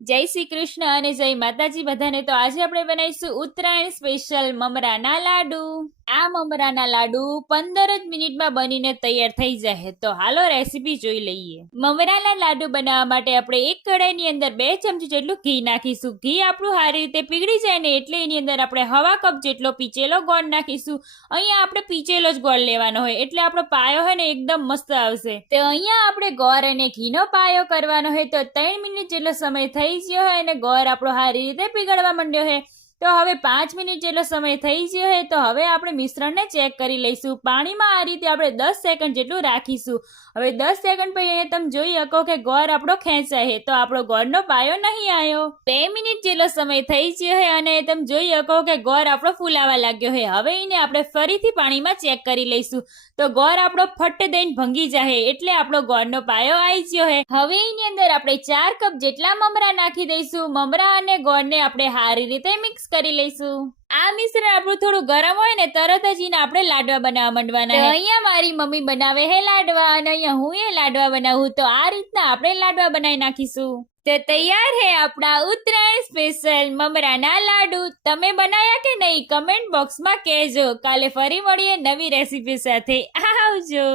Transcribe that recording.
જય શ્રી કૃષ્ણ અને જય માતાજી બધાને। તો આજે આપણે બનાવીશું ઉત્તરાયણ સ્પેશિયલ મમરાના લાડુ। આ મમરાના લાડુ 15 જ મિનિટમાં બનીને તૈયાર થઈ જાય। તો હાલો રેસીપી જોઈ લઈએ। મમરાના લાડુ બનાવવા માટે આપણે એક કઢાઈની અંદર 2 ચમચી જેટલું ઘી નાખીશું। ઘી આપણું સારી રીતે પીગળી જાય ને એટલે એની અંદર આપણે હવા કપ જેટલો પીચેલો ગોળ નાખીશું। અહીંયા આપણે પીચેલો જ ગોળ લેવાનો હોય એટલે આપણો પાયો હોય ને એકદમ મસ્ત આવશે। તો અહીંયા આપણે ગોળ અને ઘીનો પાયો કરવાનો હોય તો 3 મિનિટ જેટલો સમય થઈ ગયો હોય અને ગોળ આપણો સારી રીતે પીગળવા માંડ્યો છે। તો હવે 5 મિનિટ જેટલો સમય થઈ ગયો છે તો હવે આપણે મિશ્રણને ચેક કરી લઈશું। પાણીમાં આ રીતે આપણે 10 સેકન્ડ જેટલું રાખીશું। હવે 10 સેકન્ડ પછી અહીંયા તમે જોઈ શકો કે ગોળ આપણો ખેંચાય છે તો આપણો ગોળનો પાયો નહીં આવ્યો। 2 મિનિટ જેટલો સમય થઈ ગયો છે અને તમે જોઈ શકો કે ગોળ આપણો ફૂલાવા લાગ્યો છે। હવે એને આપણે ફરીથી પાણીમાં ચેક કરી લઈશું તો ગોળ આપણો ફટ દઈને ભંગી જાય એટલે આપણો ગોળનો પાયો આવી ગયો છે। હવે એની અંદર આપણે 4 કપ જેટલા મમરા નાખી દઈશું। મમરા અને ગોળને આપણે સારી રીતે મિક્સ કરી લઈશું। આ મિશ્રણ આપણું થોડું ગરમ હોય ને તરત જ એને આપણે લાડવા બનાવવા માંડવાના છે। અહીંયા મારી મમ્મી બનાવે છે લાડવા અને અહીંયા હું એ લાડવા બનાવું તો આ રીતના આપણે લાડવા બનાવી નાખીશું। તો તૈયાર હે આપણા ઉત્તરાયણ સ્પેશિયલ મમરાના લાડુ। તમે બનાવ્યા કે નહીં કમેન્ટ બોક્સમાં કહેજો। કાલે ફરી મળીએ નવી રેસીપી સાથે। આવજો।